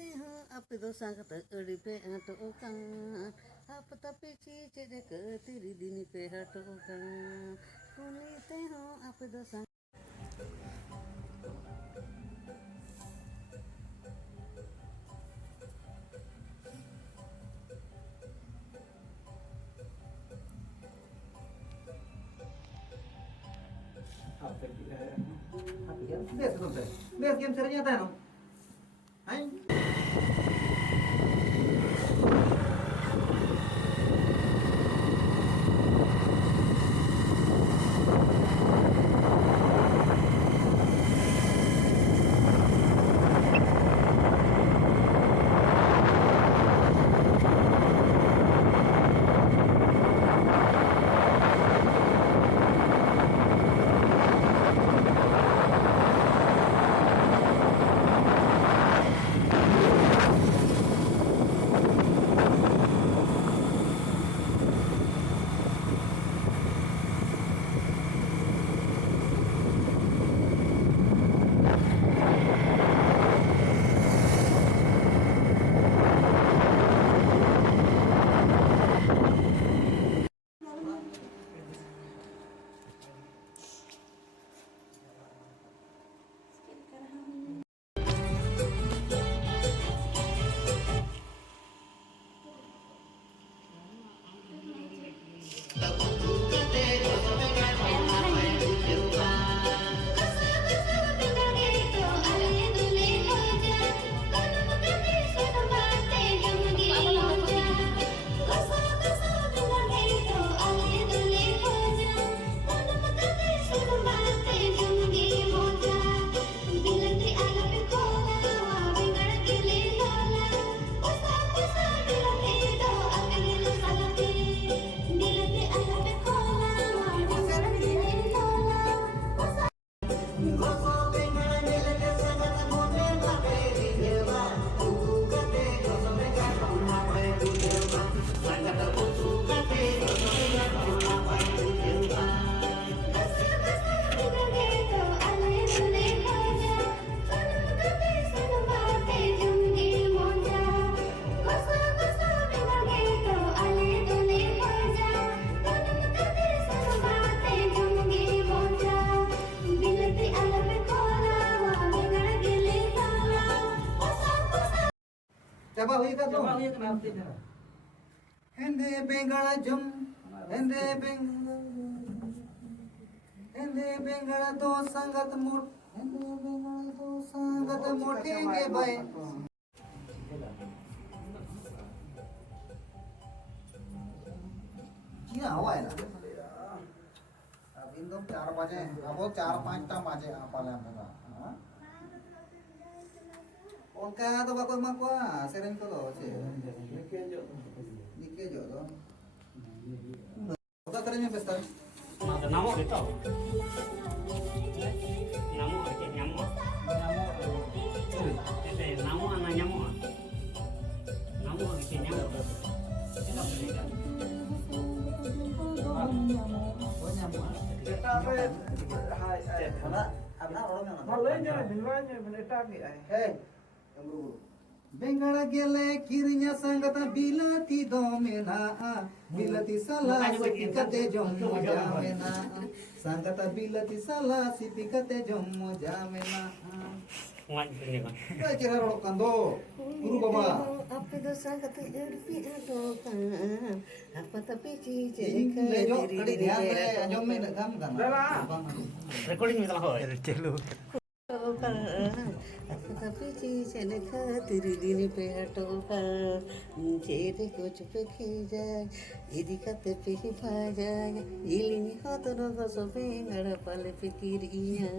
Kulite ho ape do sangat adi pe ato kan apa tapi cice de ke tiri dini pe ato kan kulite ho ape do sangat Biasa tuh teh. Biasa game serinya teh no. Hai. Coba huई का तुम हेंदे बेंगड़ा जुम हेंदे बेंगड़ा दो संगत मोट हेंदे बेंगड़ा दो संगत मोटेंगे भाई क्या हुआ है ना अब इन दो 4 बजे अब 4-5 टा बजे आपला आपला Onka to ba ko magwa seren ko do che Nike jo do Oka terenya pesta Ada namo gitu. Namo aja nyamuk. Itu namo anak nyamuk. Namo aja nyamuk. Oh nyamuk Eta apa? Hai, Abna orang yang malainya, bilanya, eta ke ai. Hey बेंगड़ा गेले किरिया संगता बिलाती दो मेना बिलाती सला सिपिकते जम्मो जामेना संगता बिलाती सला सिपिकते जम्मो जामेना Ngan ini kan. काय kira रोkan दो गुरु बाबा ape do sangat adi pe ato kan apa tapi cice de ke ले जो tiri कड़ी dini ध्यान pe दे ato जो में काम करना Recording misalnya hoy. kan apa tapi cice de ke tiri dini pe ato kan cere ko chupe khija idi kate pe bhaja ilini hoto no so pe ngara pale pe kiriya